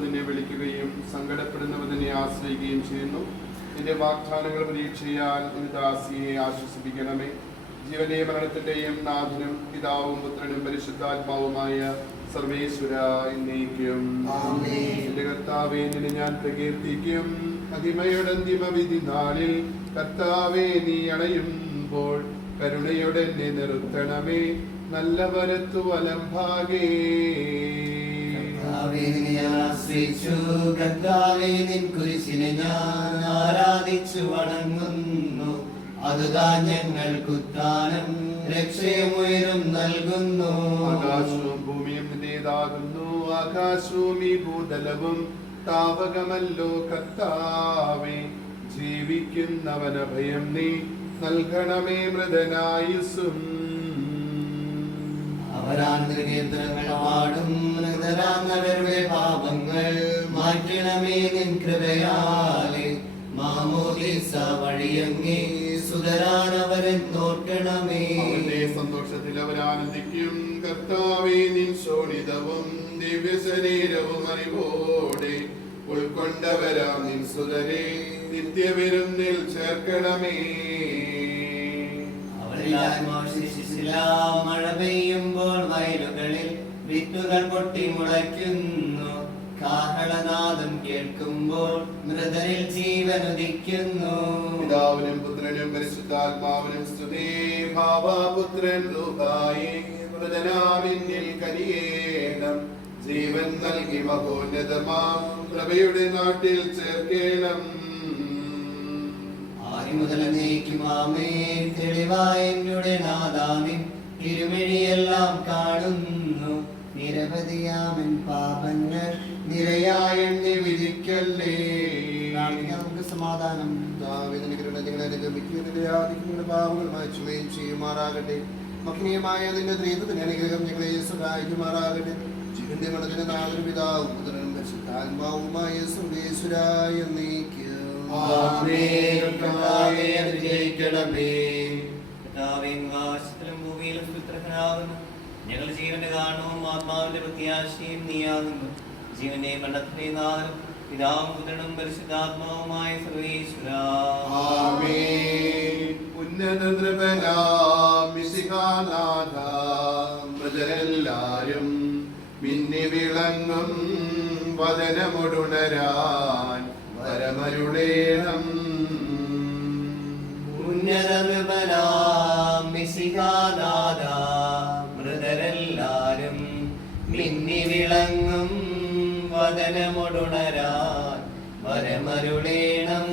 നിന്നെ വിളിക്കുകയും സങ്കടപ്പെടുന്നവർ നിന്നെ ആശ്രയിക്കുകയും ചെയ്യുന്നു. നിന്റെ വാഗ്ദാനങ്ങൾ പ്രതീക്ഷയാൽ ദാസിയെ ആശ്വസിപ്പിക്കണമേ. ജീവന്റെ മരണത്തിന്റെയും നാഥനും പിതാവും പുത്രനും പരിശുദ്ധാത്മാവുമായ സർവേശ്വര എന്നേക്കും. എന്റെ കർത്താവേ, നിന്നെ ഞാൻ പ്രകീർത്തിക്കും. മഹിമയുടെ അന്തിമ വിധി നാളിൽ കർത്താവേ, നീ അണയുമ്പോൾ കരുണയോടെ എന്നെ നിർത്തണമേ. നല്ല വരത്തു വലംഭാഗേ നിൻ കുരിശിനെ ഞാൻ ആരാധിച്ചു വണങ്ങുന്നു. അതുതാൻ ഞങ്ങൾക്കുത്താനം രക്ഷയുമുയരും നൽകുന്നു. ആകാശവും ഭൂമിയും നിന്റേതാകുന്നു. ആകാശവും ഈ ഭൂതലവും താവകമല്ലോ കർത്താവേ. ജീവിക്കുന്നവനഭയം നീ നൽകണമേ മൃതനായുസ്സും. അവരാന്തരകീർത്തനങ്ങൾ പാടും മൃതരാങ്ങവരുടെ പാപങ്ങൾ മാറ്റണമേ നിൻ കൃപയാലെ. മാമോദീസ വഴിയങ്ങേ സുതരാണവരെ നോക്കണമേ. അവന്റെ സന്തോഷത്തിൽ അവരാനന്ദിക്കും. കർത്താവേ, നിൻ ശോണിതവും ദിവ്യശരീരവും അറിവോടെ ഉൾക്കൊണ്ടവരാം നിൻ സുതരെ നിത്യവിരുന്നിൽ ചേർക്കണമേ. മഴ പെയ്യുമ്പോൾ വയലുകളിൽ വിത്തുകൾ പൊട്ടി മുളയ്ക്കുന്നു. കാഹളനാദം കേൾക്കുമ്പോൾ മൃതരിൽ ജീവൻ ഉദിക്കുന്നു. പിതാവിനും പുത്രനും പരിശുദ്ധാത്മാവിനും സ്തുതി. ഭാവപുത്രൻ ലൂകായി മൃതനാമിന്നിൽ കനിയേണം. ജീവൻ നൽകി മഹോന്നതമാം പ്രഭയുടെ നാട്ടിൽ ചേർക്കേണം. മുതൽ തെളിവായ എന്നുടെ നാദാമിൻ തിരുമിഴിയെല്ലാം കാണുന്നു. നിരവധിയാമൻ പാപങ്ങൾ നിരയായി വിധിക്കല്ലേ. നമുക്ക് സമാധാനം. പാപങ്ങൾ മാറ്റുകയും ചെയ്യുമാറാകട്ടെ. മഹനീയമായ നിന്റെ ത്രിത്വത്തിന്റെ അനുഗ്രഹം ഞങ്ങളെ സഹായിക്കുമാറാകട്ടെ. ജീവന്റെ മണത്തിന്റെ നാഥനും പിതാവും പുത്രനും പരിശുദ്ധാത്മാവുമായ സർവേശ്വരായ എന്നേക്കും. ഞങ്ങളുടെ ജീവന്റെ കാരണവും ആത്മാവിന്റെ പ്രത്യാശയും നീയാകുന്നു. ജീവന്റെ മരണത്തിന്റെ നാഥനും പിതാവും പുത്രനും പരിശുദ്ധാത്മാവുമായ സർവേശ്വരാ. ഉന്നത മൃതരെല്ലാരും മിന്നി വിളങ്ങും വദനമൊടുണരാൻ വരമരുളേണം. മൃതരെല്ലാരും മിന്നി വിളങ്ങും വദനമൊടുണരാൻ വരമരുളേണം.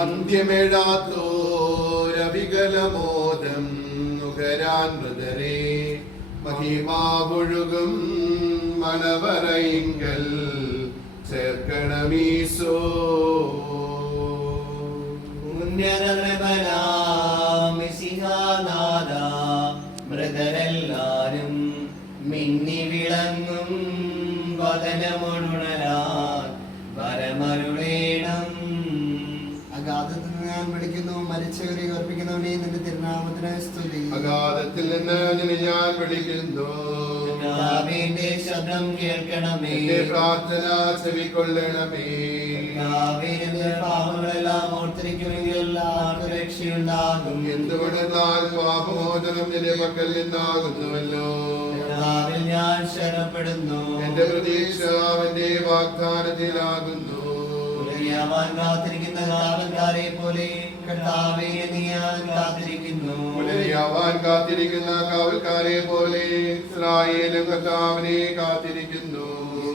അന്ത്യമേഴാത്തോരവികലമോദം നുകരാൻ മൃതരെ മഹിമാവൊഴുകും മണവറയിങ്കൽ ചേർക്കണമീശോ. മൃതരെല്ലാരും മിന്നി വിളങ്ങും പുനരാതനമുണരാൻ വരമരുളേണം. അഗാധത്തിൽ നിന്ന് ഞാൻ വിളിക്കുന്നു, മരിച്ചവരെ ഓർപ്പിക്കുന്നവനെ നിന്റെ തിരുനാമത്തിന് സ്തുതി. അഗാധത്തിൽ നിന്ന് നിന്നെ ഞാൻ വിളിക്കുന്നു. കർത്താവിന്റെ ശബ്ദം കേൾക്കണമേ. എന്റെ പ്രാർത്ഥന ചെവിക്കൊള്ളണമേ. കർത്താവിന്റെ പാപങ്ങളെല്ലാം ഓർത്തിരിക്കുമെങ്കിൽ ആർക്കു രക്ഷയുണ്ടാകും. എന്തുകൊണ്ടെന്നാൽ പാപമോചനം നിന്റെ പക്കൽ നിന്നാകുന്നുവല്ലോ. കർത്താവിൽ ഞാൻ ശരണപ്പെടുന്നു. എന്റെ പ്രതീക്ഷ അവന്റെ വാഗ്ദാനത്തിലാകുന്നു. പുലരിയാവാൻ കാത്തിരിക്കുന്ന കാവൽക്കാരെ പോലെ കർത്താവേ നീ ഞാൻ കാത്തിരിക്കുന്നു. പുലരിയാവാൻ കാത്തിരിക്കുന്ന കാവൽക്കാരെ പോലെ ഇസ്രായേലും കർത്താവിനെ കാത്തിരിക്കുന്നു.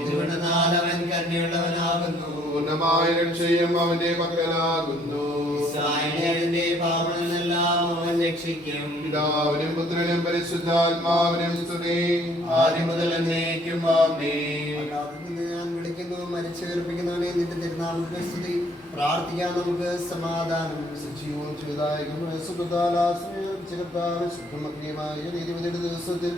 തിരുവണ്ണനാൽ അവൻ കരുണയുള്ളവനാകുന്നു. പൂർണ്ണമായ രക്ഷയും അവന്റെ പക്കലാകുന്നു. ഇസ്രായേലിന്റെ പാപങ്ങളെല്ലാം അവൻ രക്ഷിക്കും. പിതാവിനും പുത്രനും പരിശുദ്ധാത്മാവിനും സ്തുതി. ആദ്യം മുതൽ എന്നേക്കും ആമേൻ. അഗാധത്തിൽ നിന്ന് ഞാൻ വിളിക്കുന്നു, മരിച്ചേർപ്പിക്കുന്നവനെ നിന്റെ തിരുനാമത്തിന് സ്തുതി. പ്രാർത്ഥിക്കാൻ നമുക്ക് സമാധാനം. സജീവവും ചെയ്തായകമായ ശുദ്ധമഗ്നിയമായ നീതിപതിയുടെ ദിവസത്തിൽ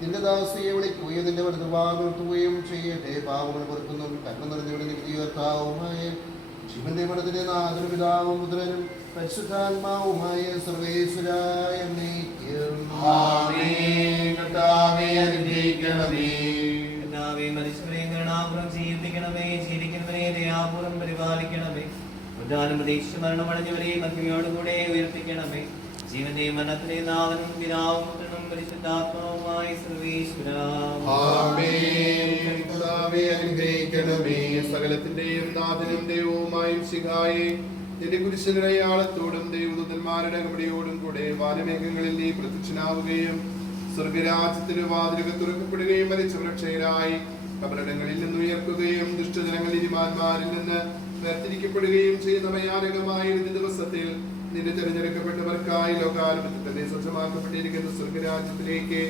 നിന്റെ ദാസിയെ വിളിക്കുകയും നിന്റെ വലതുഭാഗത്തുകയും ചെയ്യട്ടെ. പാവങ്ങൾ പൊറുക്കുന്നു കരുണ നിറഞ്ഞവിടെ നികുതികർത്താവുമായ ജീവന്റെ മഠത്തിന്റെ നാഥനും പിതാവും പുത്രനും പരിശുദ്ധാത്മാവുമായ സർവേശ്വരായ കർത്താവേ അനുഗ്രഹിക്കണമേ. കർത്താവേ, മരിച്ചവരെ കരുണാപൂർവ്വം ജീവിപ്പിക്കണമേ. ജീവിക്കുന്നവരെ ദയാപൂർവ്വം പരിപാലിക്കണമേ. ഉദ്ധാനം പ്രതീക്ഷിച്ച് മരണമടഞ്ഞവരെ മഹിമയോടുകൂടെ ഉയർപ്പിക്കണമേ. ജീവന്റെയും മരണത്തിന്റെയും നാഥനും പിതാവും പുത്രനും പരിശുദ്ധാത്മാവുമായ സർവേശ്വരാ. അനുഗ്രഹിക്കണമേ. സകലത്തിന്റെയും നാഥനും ദൈവവുമായും ശിഖായെ നിന്റെ കുരിശിനടയാളത്തോടും ദൈവദൂതന്മാരുടെ കബടിയോടും കൂടെ വാനമേഘങ്ങളിൽ നീ പ്രത്യക്ഷനാവുകയും സ്വർഗരാജ്യത്തിന് വാതിലുകൾ തുറക്കപ്പെടുകയും മരിച്ചവരക്ഷയരായി കബറിടങ്ങളിൽ നിന്ന് ഉയർക്കുകയും ദുഷ്ടജനങ്ങൾ നീതിമാന്മാരിൽ നിന്ന് വേർതിരിക്കപ്പെടുകയും ചെയ്യുന്ന ഭയാനകമായ ഒരു ദിവസത്തിൽ നിന്റെ തിരഞ്ഞെടുക്കപ്പെട്ടവർക്കായി ലോകാരംഭത്തിൽ തന്നെ സജ്ജമാക്കപ്പെട്ടിരിക്കുന്ന സ്വർഗരാജ്യത്തിലേക്ക്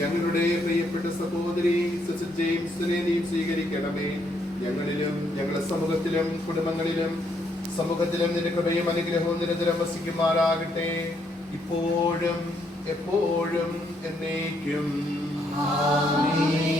ഞങ്ങളുടെ പ്രിയപ്പെട്ട സഹോദരി സിസ്റ്റർ ജെയിംസിനെ നീ സ്വീകരിക്കണമേ. ഞങ്ങളിലും ഞങ്ങളുടെ സമൂഹത്തിലും കുടുംബങ്ങളിലും സമൂഹത്തിലും നിന്റെ കൃപയും അനുഗ്രഹവും നിരന്തരം വസിക്കുമാറാകട്ടെ, ഇപ്പോഴും എപ്പോഴും എന്നേക്കും. ആമേൻ.